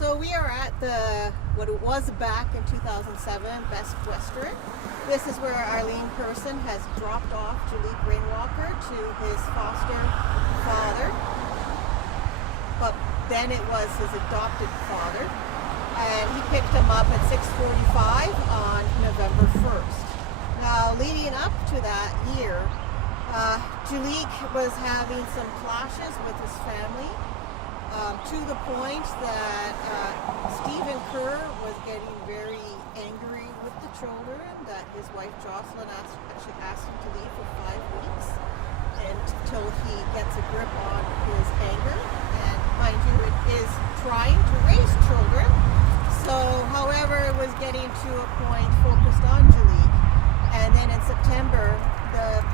So we are at what it was back in 2007, Best Western. This is where Arlene Person has dropped off Jaliek Rainwalker to his foster father. But then it was his adopted father. And he picked him up at 6:45 on November 1st. Now, leading up to that year, Jaliek was having some clashes with his family, to the point that Stephen Kerr was getting very angry with the children, that his wife Jocelyn actually asked him to leave for 5 weeks until he gets a grip on his anger. And mind you, it is trying to raise children. So, however, it was getting to a point focused on Jaliek. And then in September,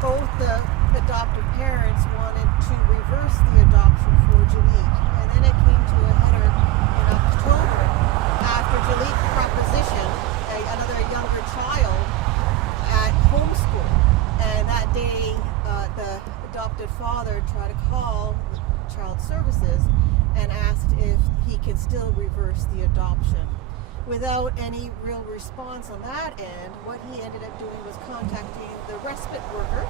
both the adoptive parents wanted to reverse the adoption for Jaliek. And then it came to a header in October after Jaliek propositioned another younger child at homeschool. And that day, the adopted father tried to call Child Services and asked if he could still reverse the adoption. Without any real response on that end, what he ended up doing was contacting the respite worker.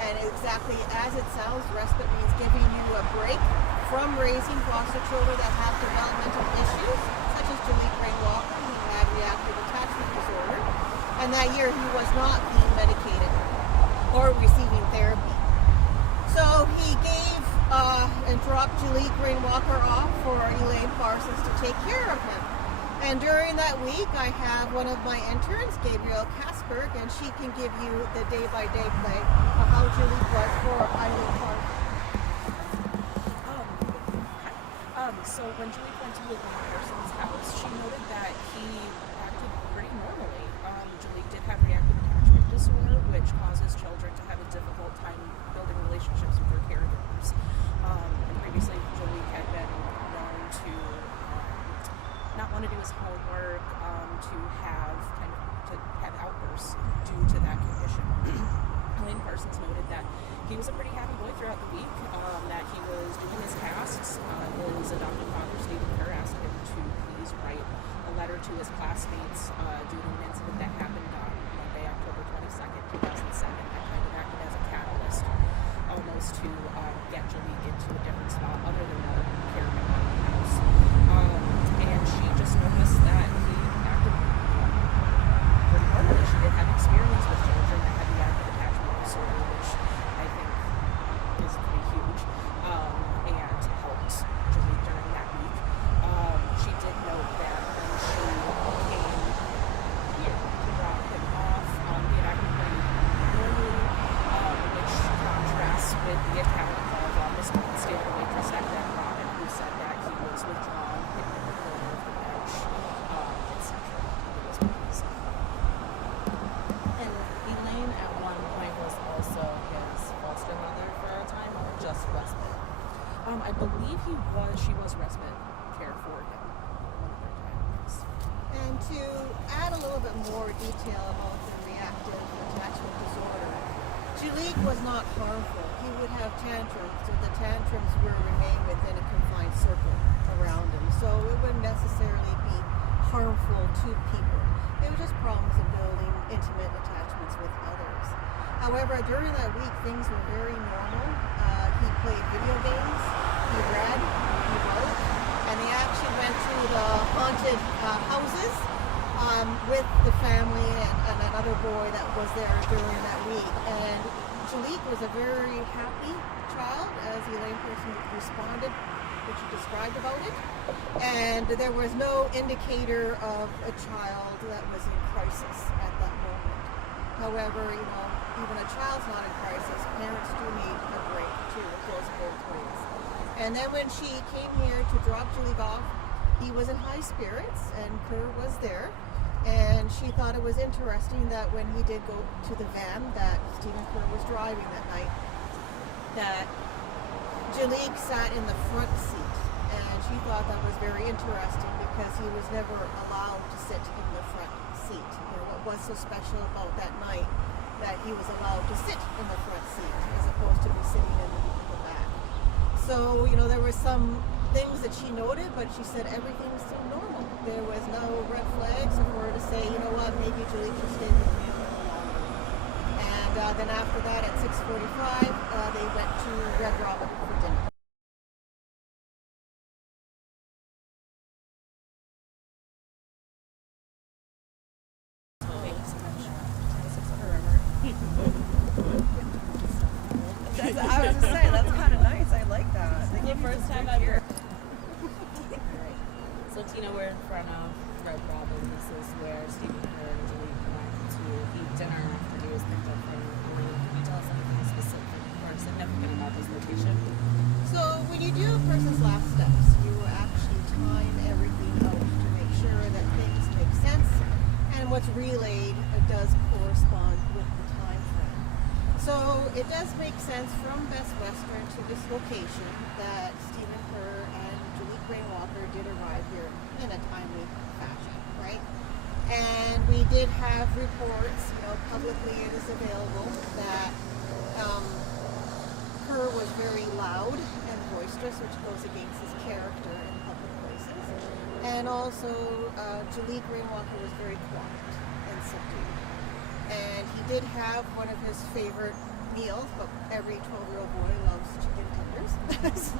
And exactly as it sounds, respite means giving you a break from raising foster children that have developmental issues, such as Jaliek Rainwalker, who had reactive attachment disorder. And that year he was not being medicated or receiving therapy. So he gave and dropped Jaliek Rainwalker off for Elaine Parsons to take care of him. And during that week, I have one of my interns, Gabrielle Kasberg, and she can give you the day-by-day play of how Jaliek was for Elaine Parsons. So when Jaliek went to live in the person's house, she noted that he acted pretty normally. Jaliek did have reactive attachment disorder, which causes children to have a difficult time building relationships with their caregivers. And previously, Jaliek had been known to not want to do his homework, to have outbursts due to that condition. Elaine Parsons noted that he was a pretty happy boy throughout the week, that he was doing his tasks. His adopted father, Stephen Kerr, asked him to please write a letter to his classmates due to an incident that happened on Monday, October 22nd, 2007, that kind of acted as a catalyst almost to get Jaliek into a different spot other than the caregiving in the house. And she just noticed that he acted pretty normally. She did have experience with children that had reactive attachment disorder, which I think is pretty huge, and helped Jaliek during that week. She did note that when she came here to drop him off, he had acted pretty normally, which contrasts with the account of Miss Monstead, the waitress at that Robin, who said that he was withdrawn, hidden in the corner of the bench, etc. And Elaine at one point was also his foster mother for a time, or just respite? I believe she was respite care for him one other time, yes. And to add a little bit more detail about the reactive attachment disorder, Jaliek was not harmful. He would have tantrums, so the tantrums would remain within a confined circle around him. So it wouldn't necessarily be harmful to people. It was just problems of building intimate attachments with others. However, during that week, things were very normal. He played video games, he read, he wrote, and they actually went to the haunted houses with the family and another boy that was there during that week. And Jaliek was a very happy child, as Elaine Person responded, which you described about it. And there was no indicator of a child that was in crisis at that moment. However, even a child's not in crisis, parents do need a break too. It goes both ways. And then when she came here to drop Jaliek off, he was in high spirits, and Kerr was there. And she thought it was interesting that when he did go to the van that Stephen Kerr was driving that night, that Jaliek sat in the front seat. And she thought that was very interesting because he was never allowed to sit in the front seat. What was so special about that night that he was allowed to sit in the front seat as opposed to be sitting in the back. So, there was some things that she noted, but she said everything was still normal. There was no red flags for her to say, you know what, maybe Jaliek should stay with me a little longer. And then after that, at 6:45, they went to Red Robin for dinner. Thank you so much. Forever. I was just saying, that's kind of nice. I like that. This is the first time I've heard. So Tina, we're in front of Red Robin. This is where Stephen Kerr and Jaliek went to eat dinner after he was picked up from Albany. Can you tell us anything specific or significant about this location? So when you do a person's last steps, you will actually time everything out to make sure that things make sense and what's relayed does correspond with the time frame. So it does make sense from Best Western to this location that Stephen Kerr and Jaliek Rainwalker did arrive here in a timely fashion, right? And we did have reports, publicly it is available that Kerr was very loud and boisterous, which goes against his character in public places. And also, Jaliek Rainwalker was very quiet and subdued. And he did have one of his favorite meals, but every 12-year-old boy loves chicken tenders.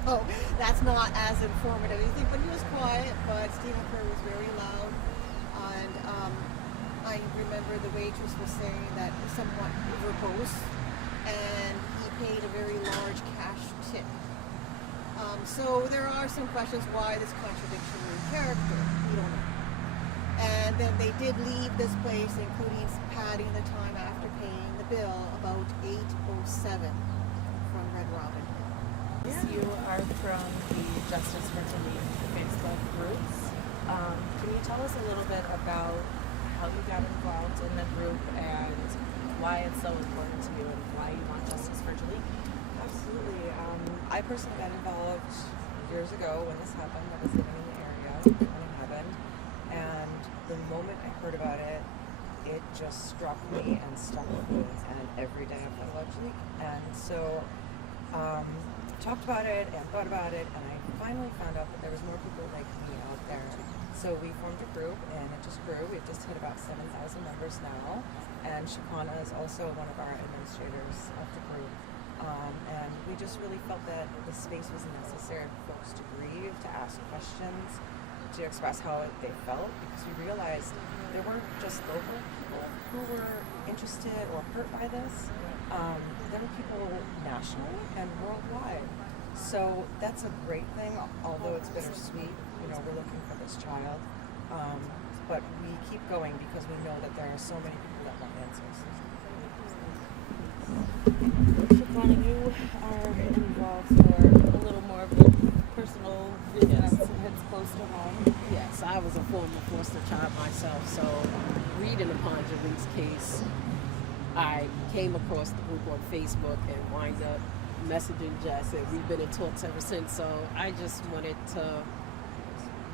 So that's not as informative as anything, but he was quiet, but Stephen Kerr was very loud. And I remember the waitress was saying that somewhat verbose, and he paid a very large cash tip. So there are some questions why this contradiction in character. We don't know. And then they did leave this place, including padding the time after paying the bill, about 8:07 from Red Robin. You are from the Justice for Jaliek Facebook groups. Can you tell us a little bit about how you got involved in the group and why it's so important to you and why you want justice for Jaliek? Absolutely. I personally got involved years ago when this happened. I was living in the area when it happened. And the moment I heard about it, it just struck me and stuck with me. And every day I thought about Jaliek. And so talked about it and thought about it. And I finally found out that there was more people like me out there. So we formed a group and it just grew. We've just hit about 7,000 members now. And Shaquana is also one of our administrators of the group. And we just really felt that the space was necessary for folks to grieve, to ask questions, to express how they felt, because we realized there weren't just local people who were interested or hurt by this. There were people nationally and worldwide. So that's a great thing, although it's bittersweet. We're looking for this child. But we keep going because we know that there are so many people that want answers. Shaquana, you are involved for a little more of a personal business that's close to home. Yes, I was a former foster child myself, so reading upon Jaliek's case, I came across the group on Facebook and wind up messaging Jess, and we've been in talks ever since. So I just wanted to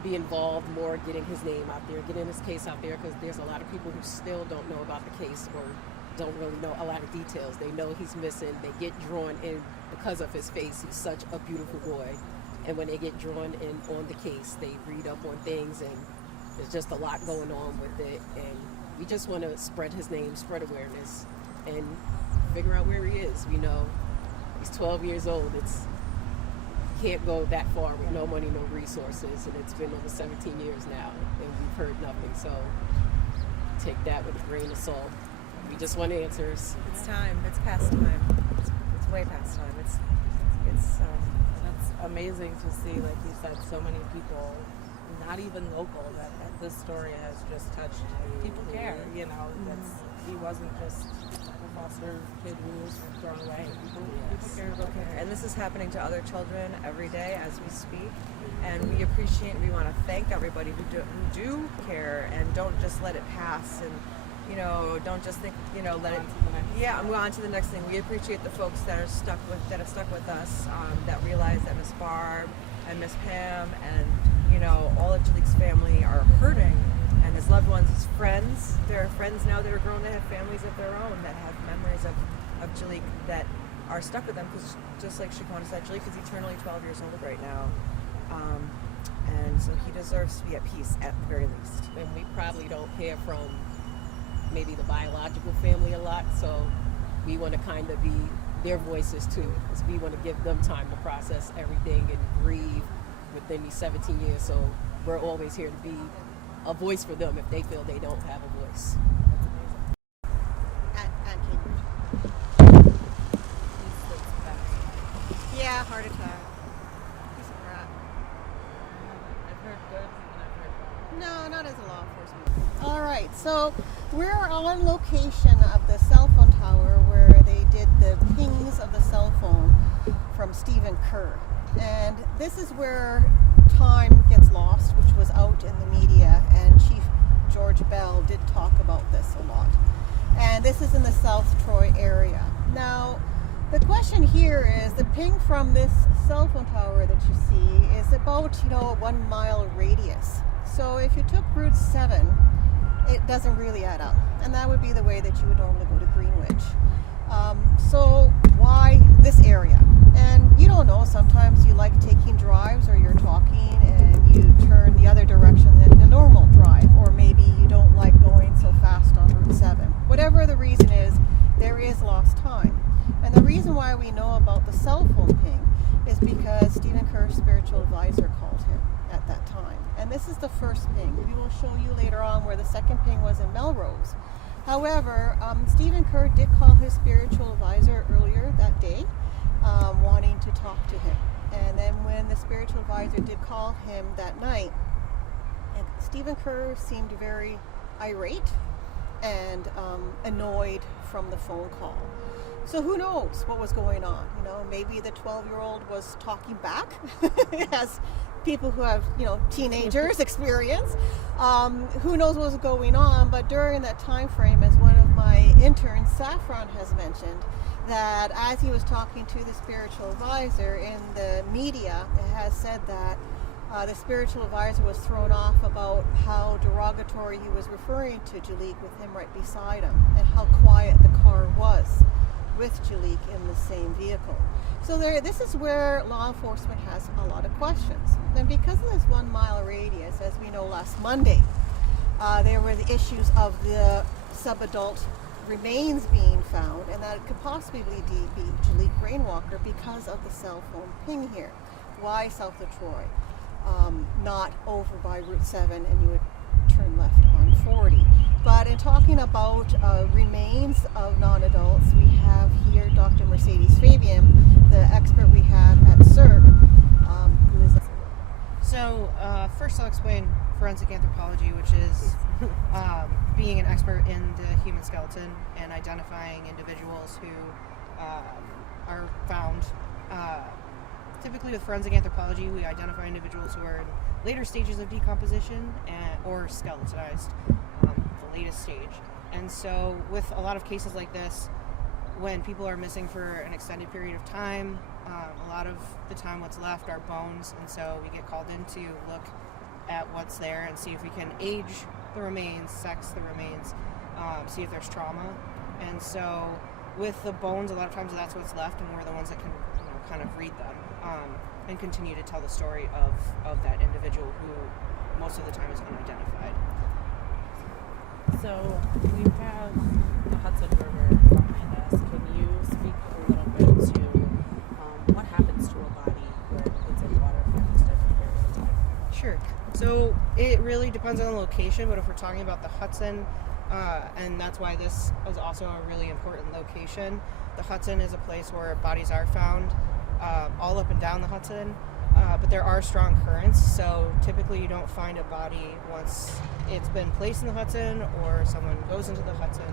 be involved more, getting his name out there, getting his case out there, because there's a lot of people who still don't know about the case or don't really know a lot of details. They know he's missing, they get drawn in because of his face. He's such a beautiful boy. And when they get drawn in on the case, they read up on things, and there's just a lot going on with it. And we just want to spread his name, spread awareness, and figure out where he is. He's 12 years old. Can't go that far with no money, no resources, and it's been over 17 years now, and we've heard nothing. So take that with a grain of salt. We just want answers. It's time. It's past time. It's way past time. It's That's amazing to see, like you said, so many people, not even local, that this story has just touched. People care, he wasn't just a foster kid who was thrown away. People care about care. And this is happening to other children every day as we speak. And we want to thank everybody who do care and don't just let it pass and don't just think, let it. Yeah, move on to the next thing. We appreciate the folks that have stuck with us, that realize that Miss Barb and Miss Pam and all of Jaliek's family are hurting, and his loved ones, his friends. There are friends now that are grown that have families of their own that have memories of Jaliek that are stuck with them, because just like Shaquana said, Jaliek is eternally 12 years old right now. And so he deserves to be at peace at the very least. And we probably don't hear from maybe the biological family a lot, so we want to kind of be their voices too, because we want to give them time to process everything and grieve within these 17 years. So we're always here to be a voice for them if they feel they don't have a voice. At Cambridge. Yeah, heart attack. He's a rat. I've heard good and I've heard bad. No, not as a law enforcement. All right, so we're on location of the cell phone tower where they did the pings of the cell phone from Stephen Kerr. And this is where time gets lost, which was out in the media, and Chief George Bell did talk about this a lot. And this is in the South Troy area. Now, the question here is the ping from this cell phone tower that you see is about, a 1 mile radius. So if you took Route 7, it doesn't really add up. And that would be the way that you would normally go to Greenwich. So why this area? And you don't know, sometimes you like taking drives or you're talking and you turn the other direction than the normal drive, or maybe you don't like going so fast on Route 7. Whatever the reason is, there is lost time. And the reason why we know about the cell phone ping is because Stephen Kerr's spiritual advisor called him at that time. And this is the first ping. We will show you later on where the second ping was in Melrose. However, Stephen Kerr did call his spiritual advisor earlier that day, wanting to talk to him. And then when the spiritual advisor did call him that night, and Stephen Kerr seemed very irate and annoyed from the phone call. So who knows what was going on? Maybe the 12-year-old was talking back, as people who have, teenagers experience. Who knows what was going on? But during that time frame, as one of my interns, Saffron, has mentioned, that as he was talking to the spiritual advisor in the media, it has said that the spiritual advisor was thrown off about how derogatory he was referring to Jaliek with him right beside him, and how quiet the car was with Jaliek in the same vehicle. So this is where law enforcement has a lot of questions. And because of this 1 mile radius, as we know last Monday, there were the issues of the subadult remains being found, and that it could possibly be Jaliek Rainwalker because of the cell phone ping here. Why south of Troy? Not over by Route 7, and you would turn left on 40. But in talking about remains of non-adults, we have here Dr. Mercedes Fabian, the expert we have at CERC, who is... So first I'll explain forensic anthropology, which is being an expert in the human skeleton and identifying individuals who are found. Typically with forensic anthropology, we identify individuals who are in later stages of decomposition or skeletonized, the latest stage. And so with a lot of cases like this, when people are missing for an extended period of time, a lot of the time what's left are bones, and so we get called in to look at what's there and see if we can age the remains, sex the remains, see if there's trauma. And so with the bones, a lot of times that's what's left, and we're the ones that can kind of read them and continue to tell the story of that individual who most of the time is unidentified. So we have the Hudson River behind us. Can you speak a little bit to what happens to a body when it's in water for an extended period of time? Sure. So it really depends on the location, but if we're talking about the Hudson, and that's why this is also a really important location, the Hudson is a place where bodies are found all up and down the Hudson, but there are strong currents, so typically you don't find a body once it's been placed in the Hudson or someone goes into the Hudson.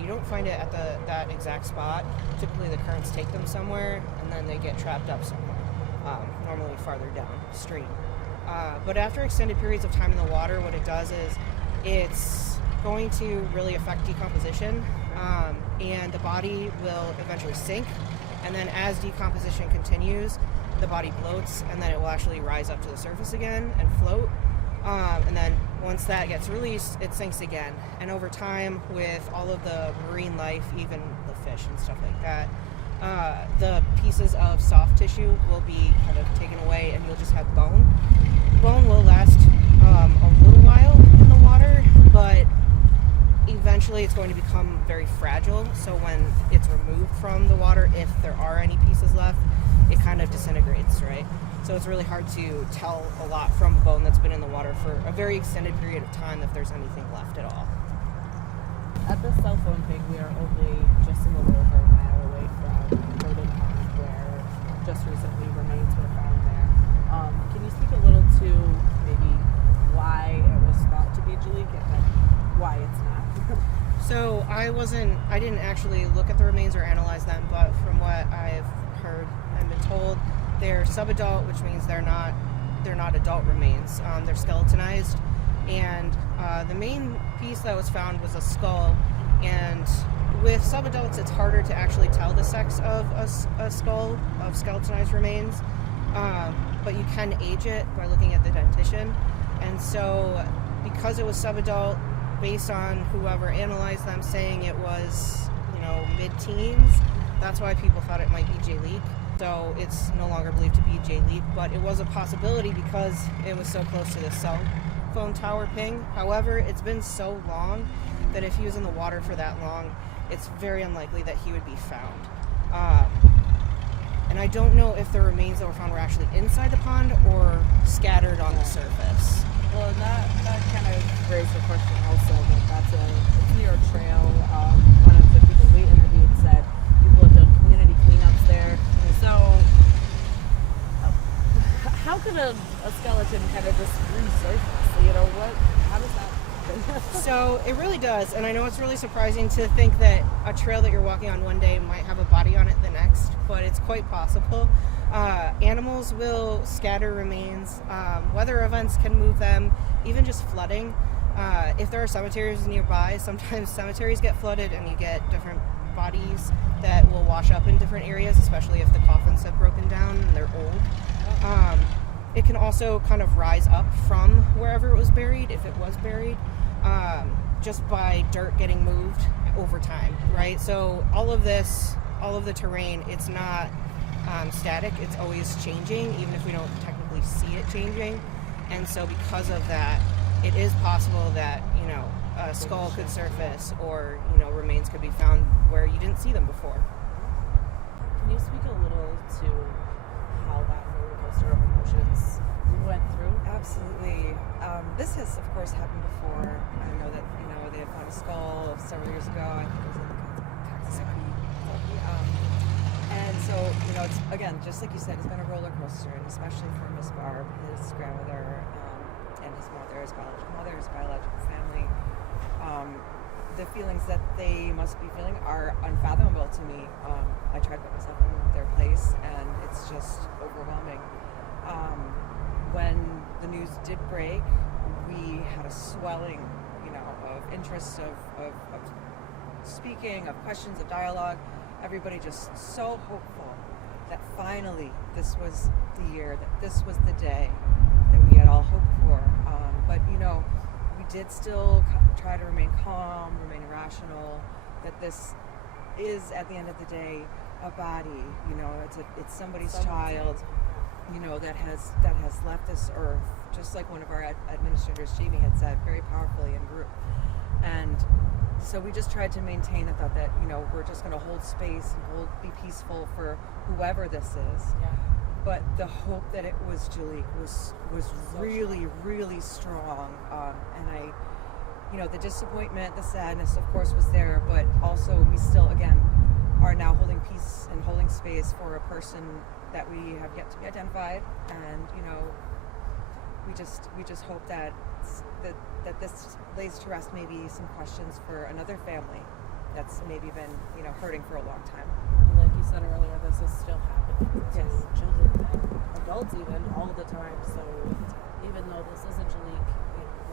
You don't find it at that exact spot. Typically the currents take them somewhere and then they get trapped up somewhere, normally farther downstream. But after extended periods of time in the water, what it does is it's going to really affect decomposition, and the body will eventually sink, and then as decomposition continues, the body bloats, and then it will actually rise up to the surface again and float. And then once that gets released, it sinks again. And over time, with all of the marine life, even the fish and stuff like that, the pieces of soft tissue will be kind of taken away, and you'll just have bone. Bone will last a little while in the water, but eventually it's going to become very fragile. So when it's removed from the water, if there are any pieces left, it kind of disintegrates, right? So it's really hard to tell a lot from bone that's been in the water for a very extended period of time if there's anything left at all. At the cell phone ping, we are only just a little over a mile away from Golden Pond, where just recently remains were found there. Can you speak a little to maybe why it was thought to be Jaliek and then why it's not? So I didn't actually look at the remains or analyze them, but from what I've heard and been told, they're subadult, which means they're not adult remains. They're skeletonized, and the main piece that was found was a skull. And with subadults, it's harder to actually tell the sex of a skull of skeletonized remains, but you can age it by looking at the dentition. And so, because it was subadult, based on whoever analyzed them saying it was, mid-teens, that's why people thought it might be Jaliek. So it's no longer believed to be Jaliek, but it was a possibility because it was so close to the cell phone tower ping. However, it's been so long that if he was in the water for that long, it's very unlikely that he would be found. And I don't know if the remains that were found were actually inside the pond or scattered on the surface. Well, and that kind of raised the question also, but that's a clear trail. One of the people we interviewed said people have done community cleanups there. So, how could a skeleton kind of just resurface? How does that happen? So it really does, and I know it's really surprising to think that a trail that you're walking on one day might have a body on it the next, but it's quite possible. Animals will scatter remains. Weather events can move them, even just flooding. If there are cemeteries nearby, sometimes cemeteries get flooded and you get different bodies that will wash up in different areas, especially if the coffins have broken down and they're old. It can also kind of rise up from wherever it was buried, if it was buried, just by dirt getting moved over time, right? So all of the terrain, it's not static, it's always changing, even if we don't technically see it changing. And so because of that, it is possible that, a skull could surface or, remains could be found where you didn't see them before. Can you speak a little to how that roller coaster of emotions went through? Absolutely. This has, of course, happened before. I know that, they had found a skull several years ago. I think it was in Cactus Creek. And so, it's, again, just like you said, it's been a roller coaster, and especially for Miss Barb, his grandmother, and his mother, his biological family. The feelings that they must be feeling are unfathomable to me. I tried to put myself in their place, and it's just overwhelming. When the news did break, we had a swelling, of interest, of speaking, of questions, of dialogue. Everybody just so hopeful that finally this was the year, that this was the day that we had all hoped for. But we did still try to remain calm, remain rational, that this is, at the end of the day, a body. It's somebody's child, that has left this earth, just like one of our administrators, Jamie, had said very powerfully in group. And so we just tried to maintain the thought that, we're just going to hold space and be peaceful for whoever this is. Yeah. But the hope that it was Jaliek was really, really strong. And the disappointment, the sadness, of course, was there. But also we still, again, are now holding peace and holding space for a person that we have yet to be identified. And, we just hope that this lays to rest maybe some questions for another family that's maybe been, hurting for a long time. Like you said earlier, this is still happening to Yes. children and adults even all the time. So even though this isn't Jaliek,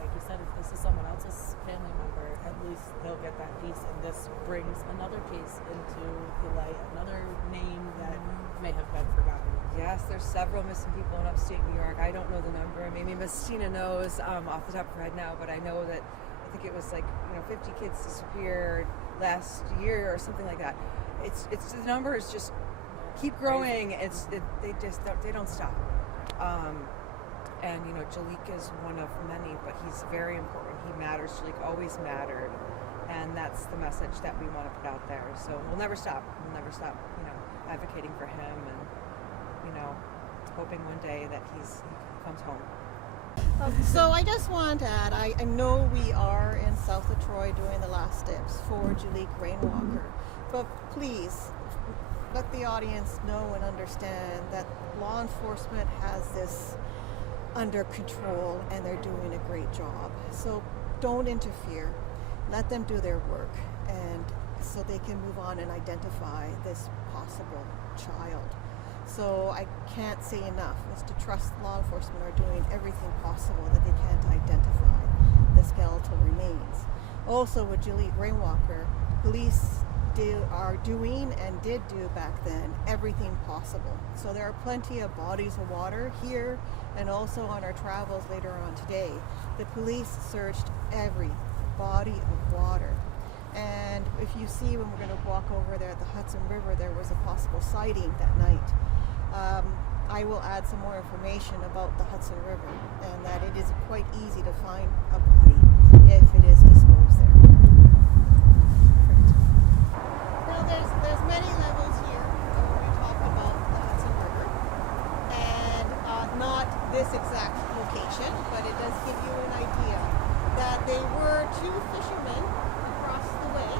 like you said, if this is someone else's family member, at least they'll get that piece. And this brings another case into the light, another name that may have been forgotten. Yes, there's several missing people in upstate New York. I don't know the number. Maybe Miss Tina knows off the top of her head now, but I know that I think it was like 50 kids disappeared last year or something like that. It's the numbers just keep growing. They don't stop. And Jaliek is one of many, but he's very important. He matters. Jaliek always mattered, and that's the message that we want to put out there. So we'll never stop. We'll never stop. Advocating for him, and hoping one day that he comes home. So I just want to add, I know we are in South Detroit doing the last steps for Jaliek Rainwalker, but please let the audience know and understand that law enforcement has this under control and they're doing a great job. So don't interfere. Let them do their work, and so they can move on and identify this possible child. So I can't say enough is to trust law enforcement are doing everything possible that they can to identify the skeletal remains. Also with Jaliek Rainwalker, police are doing and did do back then everything possible. So there are plenty of bodies of water here and also on our travels later on today. The police searched every body of water. And if you see when we're going to walk over there at the Hudson River, there was a possible sighting that night. I will add some more information about the Hudson River and that it is quite easy to find a body if it is disposed there. Now there's many levels here when we talk about the Hudson River, and not this exact location, but it does give you an idea that they were two fishermen across the way,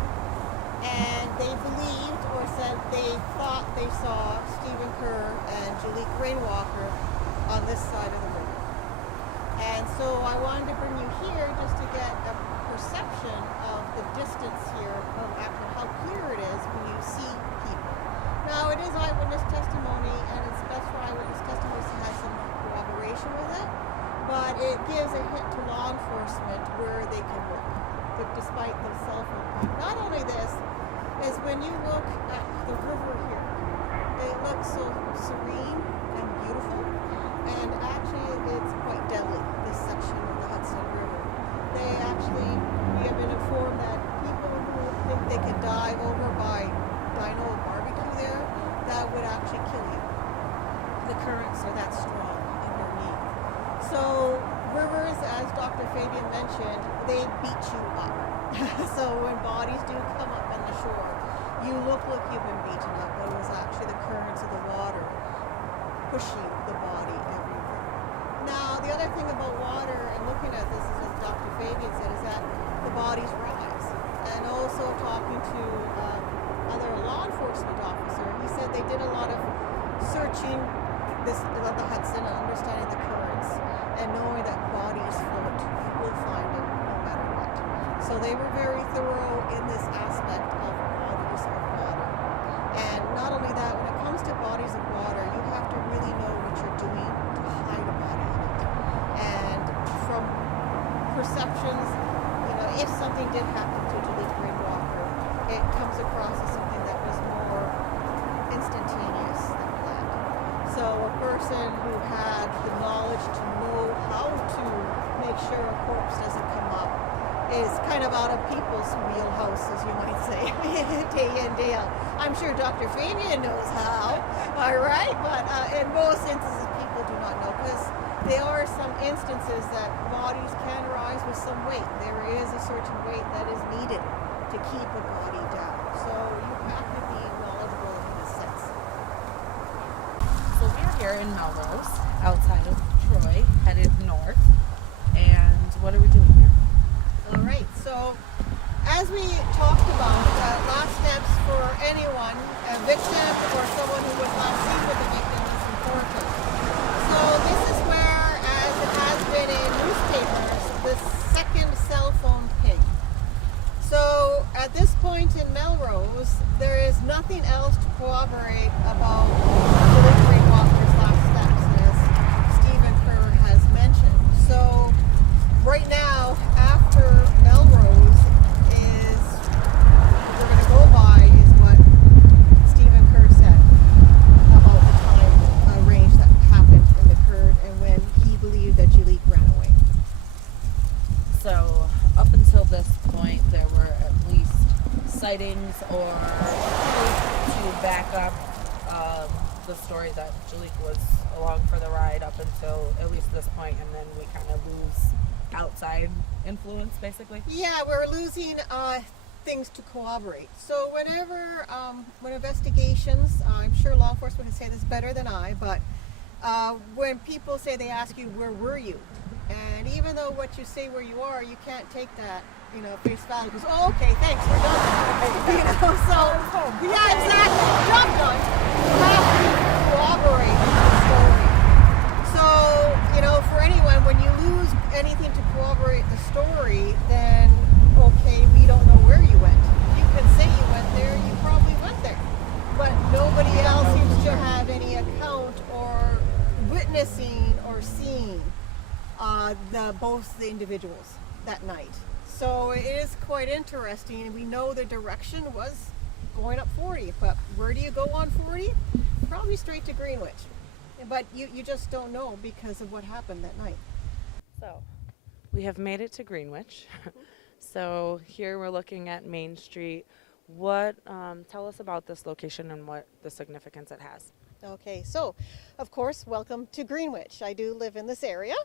and they believed or said they thought they saw Stephen Kerr and Jaliek Rainwalker on this side of the river. And so I wanted to bring you here just to get a perception of the distance here of actually how clear it is when you see people. Now it is eyewitness testimony, and it's best for eyewitness testimony to have some corroboration with it, but it gives a hint to law enforcement where they can look, but despite the cell phone ping. Not only this, is when you look at the river here, it looks so serene and beautiful, and actually it's quite deadly, this section of the Hudson River. We have been informed that people who think they can dive over by Dino Barbecue there, that would actually kill you. The currents are that strong underneath. So rivers, as Dr. Fabian mentioned, they beat you up. So when bodies do come up on the shore, you look like you've been beaten up, but it was actually the currents of the water pushing the body everywhere. Now, the other thing about water and looking at this, as Dr. Fabian said, is that the bodies rise. And also talking to other law enforcement officer, he said they did a lot of searching the Hudson and understanding the currents and knowing that bodies float, you will find it no matter what. So they were very thorough in this aspect of bodies of water. And not only that, when it comes to bodies of water, you have to really know what you're doing to hide a body in it. And from perceptions, if something did happen to Jaliek Rainwalker, it comes across as something that was more instantaneous than planned. So a person who had the knowledge to know how to make sure a corpse doesn't come up is kind of out of people's wheelhouse, as you might say, day in, day out. I'm sure Dr. Fabian knows how, all right? But in most instances, people do not know, because there are some instances that bodies can rise with some weight. There is a certain weight that is needed to keep a body down. So you have to be knowledgeable in this sense. So we're here in Melrose, outside of Troy, headed north. And what are we doing here? All right, so as we talked about, last steps for anyone, a victim or someone who was last seen with a victim, is important. So this is where, as it has been in newspapers, the second cell phone ping. So at this point in Melrose, there is nothing else to corroborate about Jaliek Rainwalker's last steps. As sightings or proof to back up the story that Jaliek was along for the ride up until at least this point, and then we kind of lose outside influence, basically? Yeah, we're losing things to corroborate. So whenever, when investigations, I'm sure law enforcement can say this better than I, but when people say, they ask you, where were you? And even though what you say where you are, you can't take that, face value, because, oh, okay, thanks, we're done. So, yeah, exactly, job done. You have to corroborate the story. So, for anyone, when you lose anything to corroborate the story, then, okay, we don't know where you went. You can say you went there, you probably went there. But nobody else seems to have any account or witnessing or seeing both the individuals that night. So it is quite interesting. We know the direction was going up 40, but where do you go on 40? Probably straight to Greenwich. But you just don't know because of what happened that night. So, we have made it to Greenwich. So here we're looking at Main Street. Tell us about this location and what the significance it has. Okay, so of course, welcome to Greenwich. I do live in this area,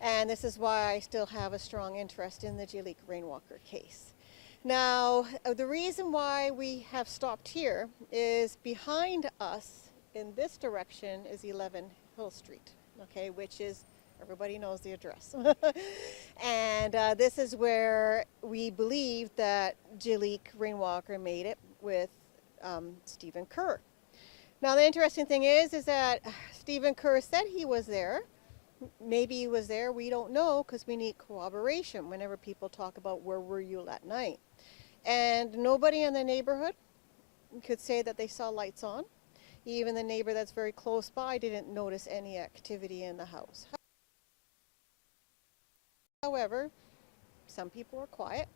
and this is why I still have a strong interest in the Jaliek Rainwalker case. Now, the reason why we have stopped here is behind us in this direction is 11 Hill Street, okay, which is, everybody knows the address. And this is where we believe that Jaliek Rainwalker made it with Stephen Kerr. Now, the interesting thing is that Stephen Kerr said he was there. Maybe he was there, we don't know, because we need corroboration whenever people talk about where were you that night. And nobody in the neighborhood could say that they saw lights on. Even the neighbor that's very close by didn't notice any activity in the house. However, some people were quiet,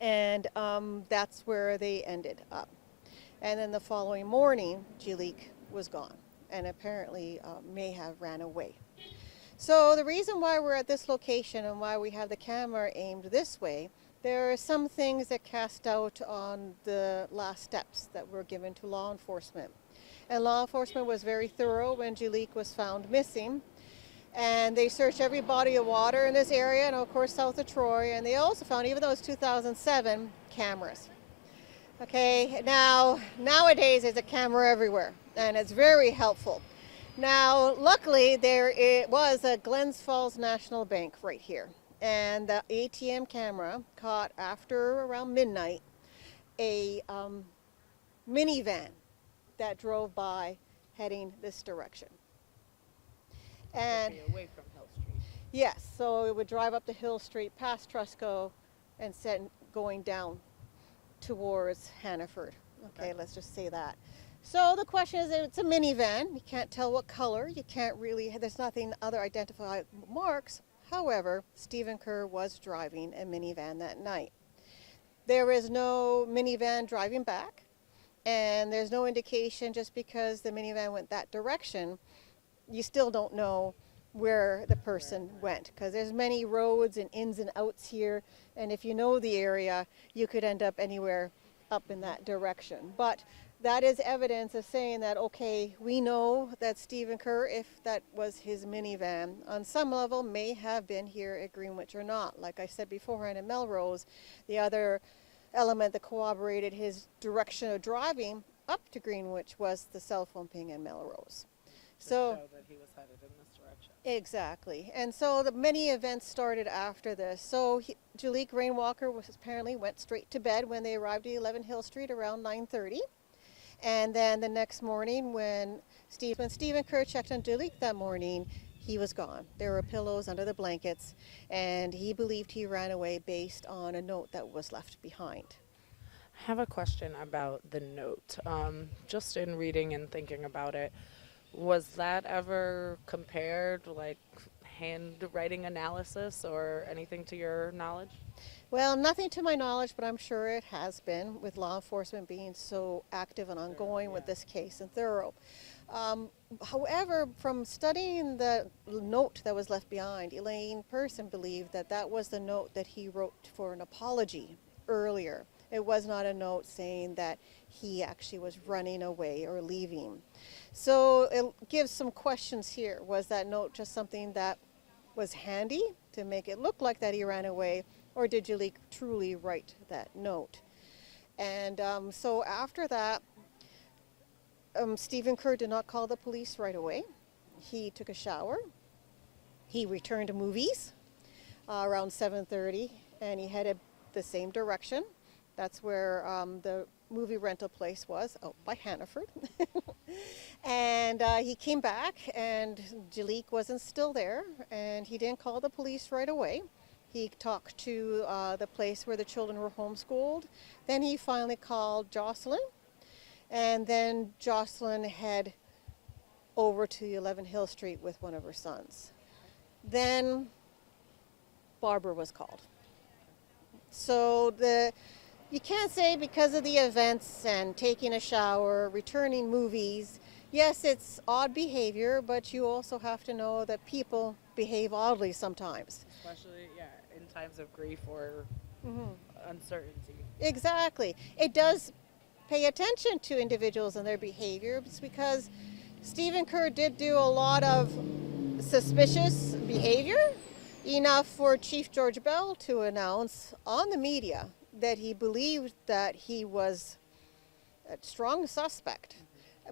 and that's where they ended up. And then the following morning, Jaliek was gone, and apparently may have ran away. So the reason why we're at this location and why we have the camera aimed this way, there are some things that cast doubt on the last steps that were given to law enforcement. And law enforcement was very thorough when Jaliek was found missing. And they searched every body of water in this area, and of course south of Troy, and they also found, even though it's 2007, cameras. Okay, nowadays there's a camera everywhere, and it's very helpful. Now, luckily, there was a Glens Falls National Bank right here, and the ATM camera caught, after around midnight, a minivan that drove by heading this direction. And away from Hill Street. yes, so it would drive up the Hill Street past Trusco and going down towards Hannaford. Okay, let's just say that. So the question is, it's a minivan. You can't tell what color. You can't really, there's nothing other identifiable marks. However, Stephen Kerr was driving a minivan that night. There is no minivan driving back, and there's no indication just because the minivan went that direction, you still don't know where the person went, because there's many roads and ins and outs here, and if you know the area, you could end up anywhere up in that direction. But that is evidence of saying that, okay, we know that Stephen Kerr, if that was his minivan, on some level may have been here at Greenwich or not. Like I said beforehand in Melrose, the other element that corroborated his direction of driving up to Greenwich was the cell phone ping in Melrose. So that he was headed in this direction. exactly, and so the many events started after this. So Jaliek Rainwalker apparently went straight to bed when they arrived at 11 Hill Street around 9:30, and then the next morning when Stephen Kerr checked on Jaliek that morning, he was gone. There were pillows under the blankets, and he believed he ran away based on a note that was left behind. I have a question about the note. Just in reading and thinking about it, was that ever compared, like handwriting analysis or anything to your knowledge? Well, nothing to my knowledge, but I'm sure it has been, with law enforcement being so active and ongoing with this case and thorough. However, from studying the note that was left behind, Elaine Person believed that that was the note that he wrote for an apology earlier, It was not a note saying that he actually was running away or leaving. So it gives some questions here. Was that note just something that was handy to make it look like that he ran away, or did Jaliek truly write that note? And so after that, Stephen Kerr did not call the police right away. He took a shower. He returned to movies around 7:30, and he headed the same direction. That's where the movie rental place was, out by Hannaford. And he came back, and Jaliek wasn't still there, and he didn't call the police right away. He talked to the place where the children were homeschooled. Then he finally called Jocelyn, and then Jocelyn head over to 11 Hill Street with one of her sons. Then Barbara was called. So you can't say because of the events and taking a shower, returning movies, yes, it's odd behavior, but you also have to know that people behave oddly sometimes. Especially, in times of grief or uncertainty. Exactly. It does pay attention to individuals and their behavior. It's because Stephen Kerr did do a lot of suspicious behavior, enough for Chief George Bell to announce on the media that he believed that he was a strong suspect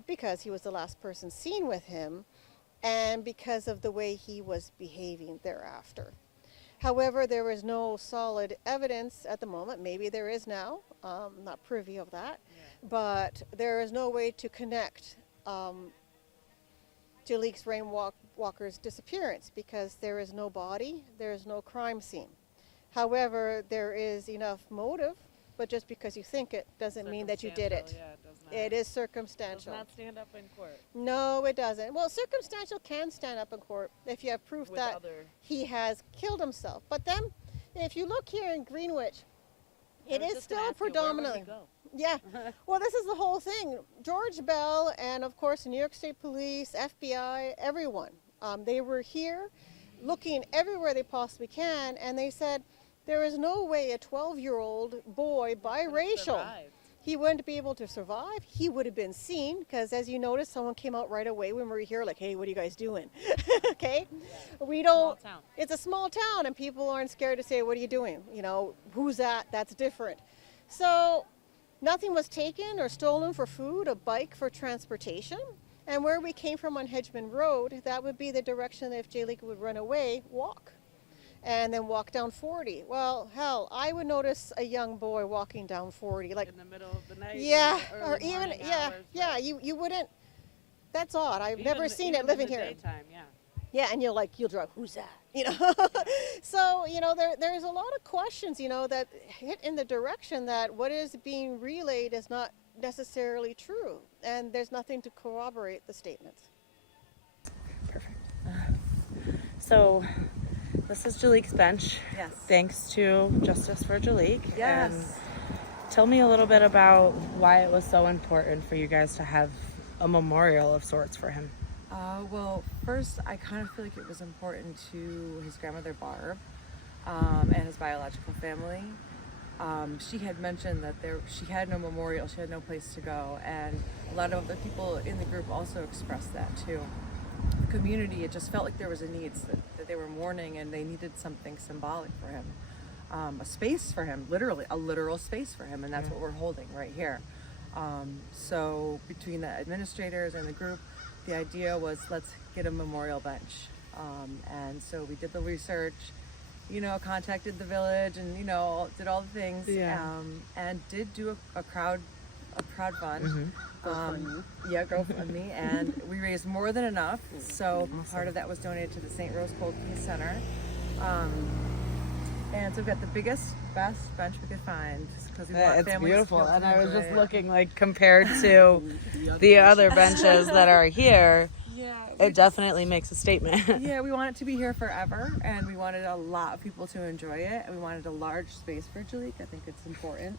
because he was the last person seen with him and because of the way he was behaving thereafter. However, there is no solid evidence at the moment. Maybe there is now. I'm not privy of that. Yeah. But there is no way to connect Jaliek Rainwalker's disappearance because there is no body, there is no crime scene. However, there is enough motive, but just because you think it doesn't mean that you did it. Yeah, it does not. It is circumstantial. Does not stand up in court. No, it doesn't. Well, circumstantial can stand up in court if you have proof that he has killed himself. But then, if you look here in Greenwich, it is still predominantly. Yeah. Well, this is the whole thing. George Bell and, of course, New York State Police, FBI, everyone, they were here looking everywhere they possibly can, and they said there is no way a 12-year-old boy, biracial, he wouldn't be able to survive. He would have been seen, because as you notice, someone came out right away when we were here, like, hey, what are you guys doing? Okay? Yeah. We don't, small town. It's a small town, and people aren't scared to say, what are you doing? You know, who's that? That's different. So nothing was taken or stolen for food, a bike for transportation. And where we came from on Hedgeman Road, that would be the direction that if Jaliek would run away, walk. And then walk down 40. Well, hell, I would notice a young boy walking down 40. Like in the middle of the night? Yeah, or even, you wouldn't, that's odd. I've never seen it living here. Daytime, yeah, and you'll drive, who's that? You know, so, you know, there's a lot of questions, you know, that hit in the direction that what is being relayed is not necessarily true, and there's nothing to corroborate the statements. Perfect. So, this is Jaliek's bench. Yes. Thanks to Justice for Jaliek. Yes. And tell me a little bit about why it was so important for you guys to have a memorial of sorts for him. Well, first, I kind of feel like it was important to his grandmother, Barb, and his biological family. She had mentioned that she had no memorial, she had no place to go, and a lot of other people in the group also expressed that too. The community, it just felt like there was a need, that they were mourning and they needed something symbolic for him. A space for him, literally, a literal space for him, and that's what we're holding right here. So between the administrators and the group, the idea was, let's get a memorial bench. And so we did the research, you know, contacted the village and, you know, did all the things, and did do a crowd fund. GoFundMe, and we raised more than enough. So part of that was donated to the St. Rose Cold Case Center. And so we've got the biggest, best bench we could find because we want families. It's beautiful, and I was just looking, like, compared to the other benches that are here. It definitely makes a statement. Yeah, we want it to be here forever, and we wanted a lot of people to enjoy it, and we wanted a large space for Jaliek. I think it's important.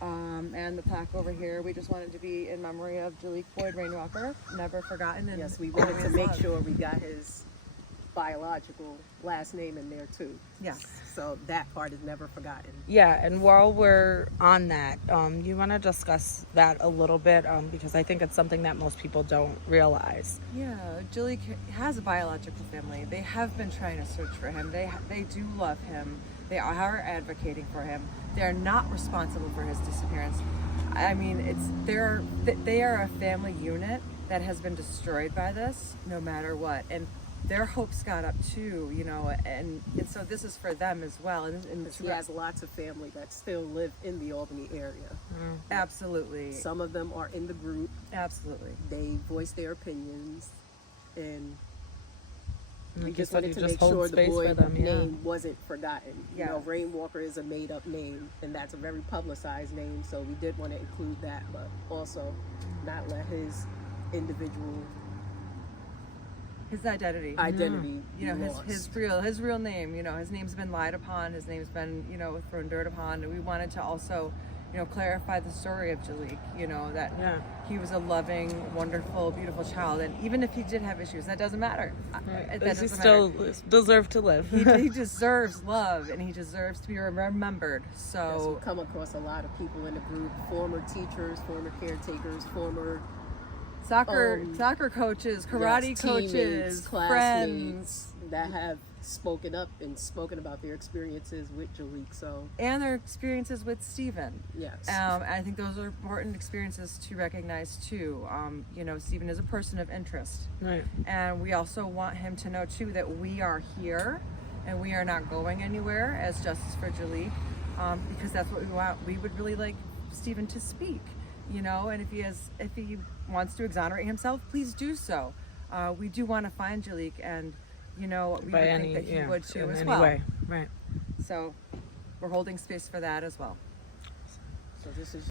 And the plaque over here, we just wanted to be in memory of Jaliek Rainwalker, never forgotten. And yes, we wanted to make sure we got his biological last name in there too. Yes. So that part is never forgotten. Yeah, and while we're on that, you want to discuss that a little bit because I think it's something that most people don't realize. Yeah, Jaliek has a biological family. They have been trying to search for him. They do love him. They are advocating for him. They are not responsible for his disappearance. I mean, they are a family unit that has been destroyed by this, no matter what. And their hopes got up too, you know, and so this is for them as well. And He has lots of family that still live in the Albany area. absolutely, Some of them are in the group. absolutely. They voice their opinions, and we Like you just said, wanted you to just make hold sure the space boy for them, yeah. name wasn't forgotten. You know, Yes. Rainwalker is a made-up name, and that's a very publicized name, so we did want to include that, but also not let his individual His identity. identity You know, be his lost. real name, you know, his name's been lied upon, his name's been, you know, thrown dirt upon. And we wanted to also, you know, clarify the story of Jaliek, you know, that Yeah. he was a loving, wonderful, beautiful child. And even if he did have issues, that doesn't matter. That He doesn't still matter. deserve to live. He deserves love, and he deserves to be remembered. Yes, So we come across a lot of people in the group, former teachers, former caretakers, former soccer coaches, karate yes, teammates, coaches, classmates friends, that have spoken up and spoken about their experiences with Jaliek. So and their experiences with Stephen. yes, I think those are important experiences to recognize too. You know, Stephen is a person of interest, Right. and we also want him to know too that we are here and we are not going anywhere as Justice for Jaliek, because that's what we want. We would really like Stephen to speak, you know, and if he wants to exonerate himself, please do so. We do want to find Jaliek, and you know, we would think that he would too in as any well. way. Right. So we're holding space for that as well. so this is